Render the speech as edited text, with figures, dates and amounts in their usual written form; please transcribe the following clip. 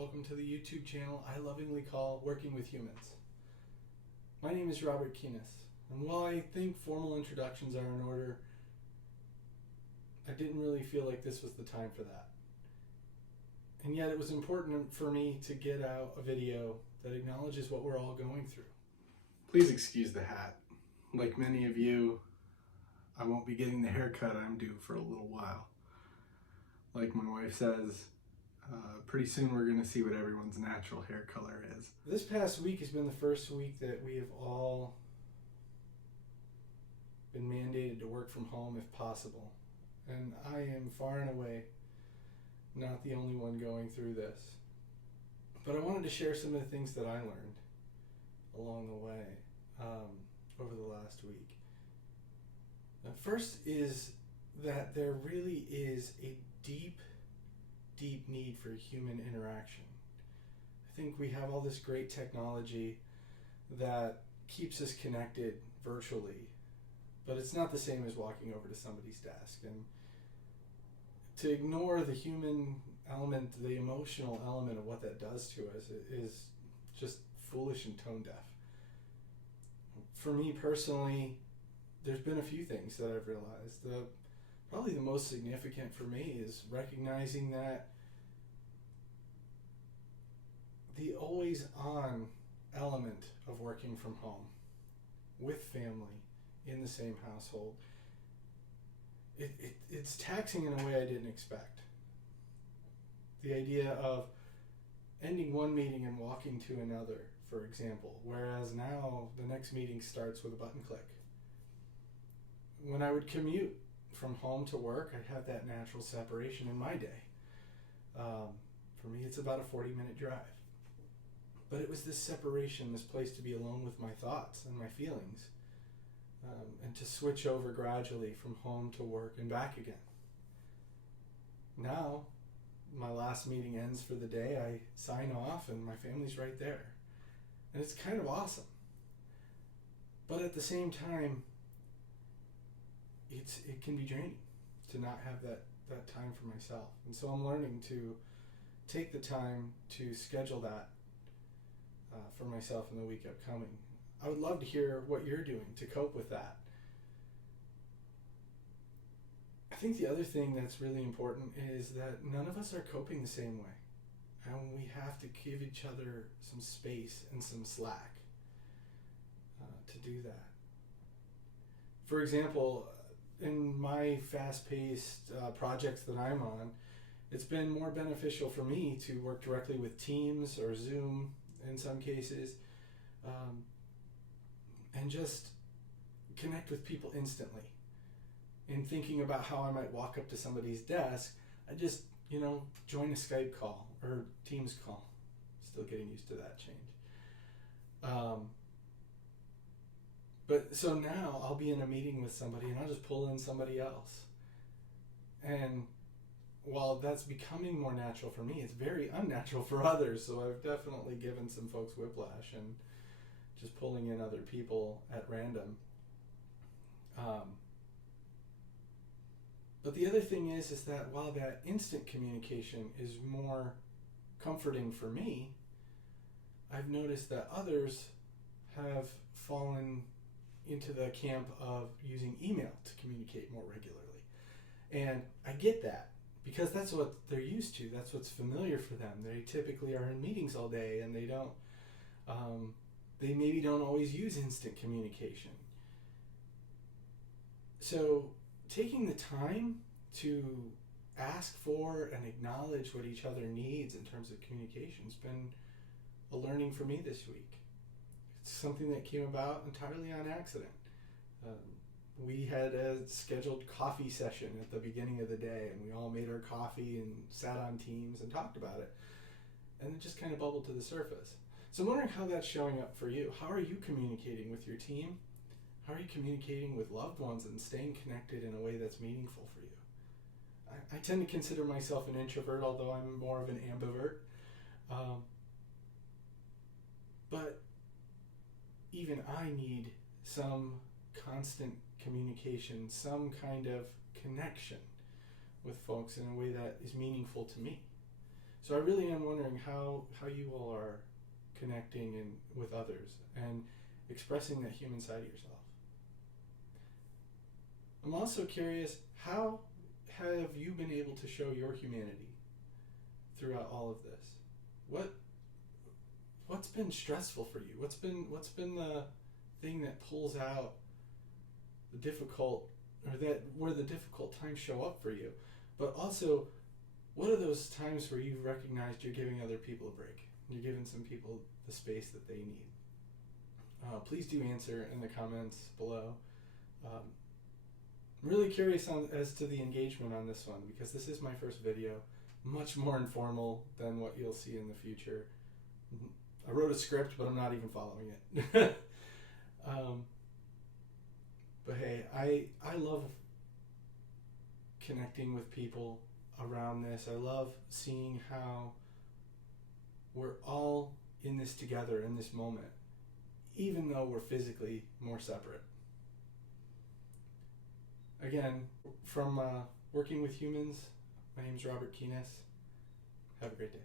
Welcome to the YouTube channel I lovingly call Working with Humans. My name is Robert Keenis, and while I think formal introductions are in order, I didn't really feel like this was the time for that. And yet it was important for me to get out a video that acknowledges what we're all going through. Please excuse the hat. Like many of you, I won't be getting the haircut I'm due for a little while. Like my wife says, pretty soon we're going to see what everyone's natural hair color is. This past week has been the first week that we have all been mandated to work from home if possible. And I am far and away not the only one going through this. But I wanted to share some of the things that I learned along the way over the last week. First is that there really is a deep need for human interaction. I think we have all this great technology that keeps us connected virtually, but it's not the same as walking over to somebody's desk. And to ignore the human element, the emotional element of what that does to us is just foolish and tone deaf. For me personally, there's been a few things that I've realized. Probably the most significant for me is recognizing that the always on element of working from home with family in the same household, it's taxing in a way I didn't expect. The idea of ending one meeting and walking to another, for example, whereas now the next meeting starts with a button click. When I would commute from home to work, I'd have that natural separation in my day. For me, it's about a 40-minute drive. But it was this separation, this place to be alone with my thoughts and my feelings, and to switch over gradually from home to work and back again. Now, my last meeting ends for the day, I sign off and my family's right there. And it's kind of awesome. But at the same time, it can be draining to not have that time for myself. And so I'm learning to take the time to schedule that for myself in the week upcoming. I would love to hear what you're doing to cope with that. I think the other thing that's really important is that none of us are coping the same way. And we have to give each other some space and some slack to do that. For example, in my fast-paced projects that I'm on, it's been more beneficial for me to work directly with Teams or Zoom in some cases, and just connect with people instantly. In thinking about how I might walk up to somebody's desk, I just, join a Skype call or Teams call. Still getting used to that change. But so now I'll be in a meeting with somebody and I'll just pull in somebody else. And while that's becoming more natural for me, it's very unnatural for others. So I've definitely given some folks whiplash and just pulling in other people at random. But the other thing is that while that instant communication is more comforting for me, I've noticed that others have fallen into the camp of using email to communicate more regularly. And I get that because that's what they're used to. That's what's familiar for them. They typically are in meetings all day and they maybe don't always use instant communication. So taking the time to ask for and acknowledge what each other needs in terms of communication has been a learning for me this week. It's something that came about entirely on accident. We had a scheduled coffee session at the beginning of the day, and we all made our coffee and sat on Teams and talked about it. And it just kind of bubbled to the surface. So I'm wondering how that's showing up for you. How are you communicating with your team? How are you communicating with loved ones and staying connected in a way that's meaningful for you? I tend to consider myself an introvert, although I'm more of an ambivert. But even I need some constant communication, some kind of connection with folks in a way that is meaningful to me. So I really am wondering how you all are connecting with others and expressing that human side of yourself. I'm also curious, how have you been able to show your humanity throughout all of this? What's been stressful for you? What's been the thing that pulls out the difficult, or that where the difficult times show up for you? But also, what are those times where you've recognized you're giving other people a break? You're giving some people the space that they need. Please do answer in the comments below. I'm really curious as to the engagement on this one, because this is my first video, much more informal than what you'll see in the future. I wrote a script, but I'm not even following it. But hey, I love connecting with people around this. I love seeing how we're all in this together in this moment, even though we're physically more separate. Again, from Working with Humans, my name is Robert Keenes. Have a great day.